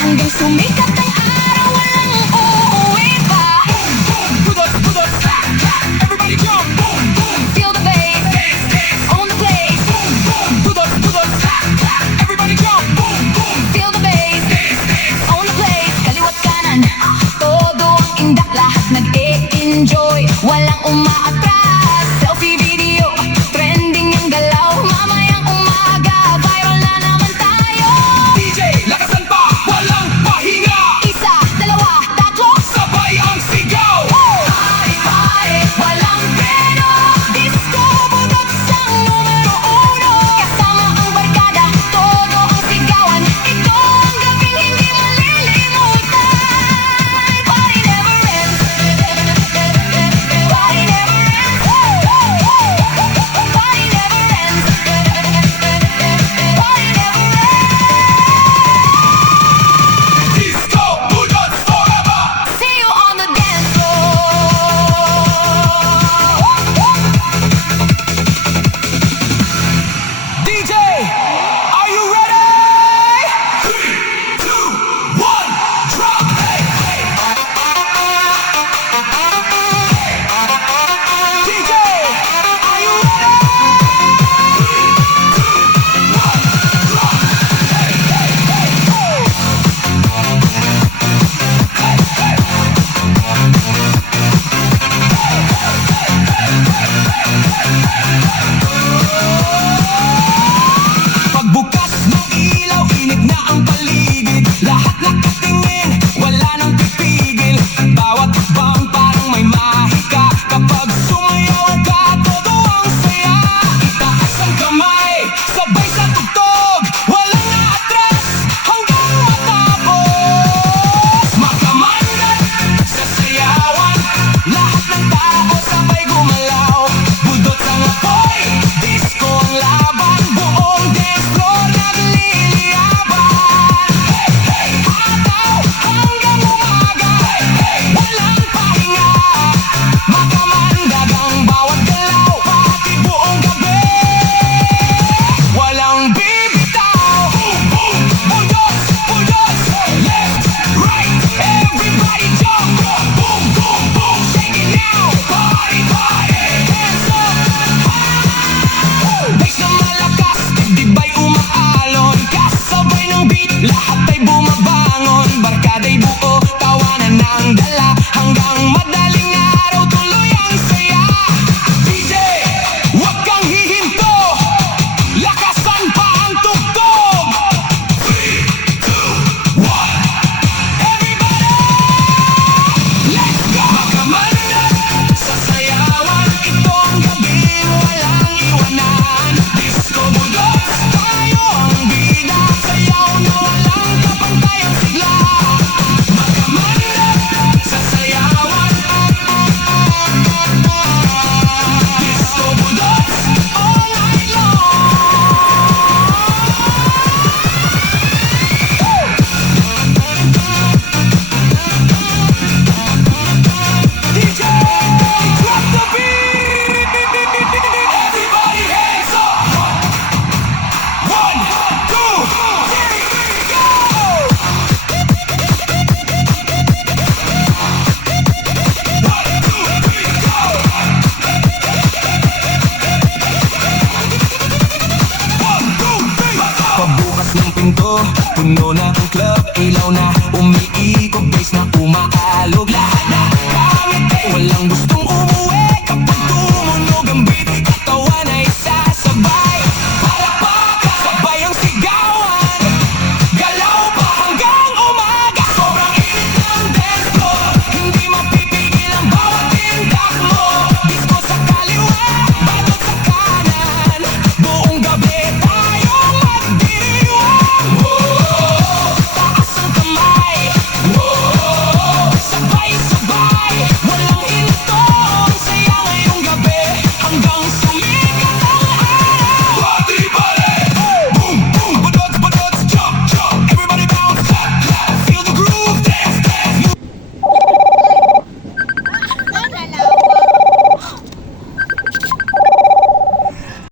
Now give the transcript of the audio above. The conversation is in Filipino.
hanggang sumikat ang araw, walang uuwi pa. Budots, budots, clap, clap. Everybody jump, boom, boom. Feel the bass, Dance, dance, on the place. boom, boom. Budots, budots, clap, clap. Everybody jump, boom, boom. Feel the bass, Dance, dance. on the place. Kaliwat kanan, todo ang indak, lahat nag-e-enjoy, walang umaatras. Selfie video, trending yung galaw, mamayang umaga, viral na naman tayo. DJ, lakasan pa, walang pahinga. Isa, dalawa, tatlo, Sabay ang sigaw. party, party, walang freno. Disco budots ang numero uno. Kasama ang barkada, todo ang sigawan. Ito ang gabing hindi malilimutan. Party never ends. Party never ends. Party never ends. Party never ends. Disco, budots forever. See you on the dance floor. DJ, are you ready? 3, 2, 1, drop. Hey, hey. DJ, are you ready? 3, 2, 1, drop. Hey, hey, hey. Pagbukas ng ilaw, init na ang paligid. Lahat nakatingin, wala nang pipigil. Bawat bang parang may mahika. Kapag sumayaw ka, todo ang saya. Itaas ang kamay, sabay sa tugtog. Walang atras, hanggang matapos. Makamandat sa sayawan, lahat ng tao sabay gumalaw. Budot ang apoy, disco ang laban. Buong dance floor nagliliyaban. Hey, hey, hataw hanggang umaga. Hey, hey, walang pahinga. Makamandag ang bawat galaw, pati buong gabi. Walang bibitaw. Boom, boom, budots, budots. Left, right, everybody jump. Boom, boom, boom, shake it now. Party, party, hands up. Bass na malakas, dibay umaalon. Kasabay ng beat, lahat ay bumabangon. Barkada'y buo, tawanan na ang dala. Hanggang madaling araw, tuloy ang saya. DJ, wag kang hihinto. Lakasan pa ang tugtog. 3, 2, 1. Everybody, let's go! Makamandat sa sayawan, ito ang gabing walang iwanan. Disco budots, tayo ang bida. Sayaw na walang kapantayang sigla. Makamandat sa sayawan. Disco budots, all night long. DJ, drop the beat. Everybody hands up. 1, 2, 3, go. 1, 2, 3, go. 1, 2, 3. Pagbukas ng pinto, puno na ang club, ilaw na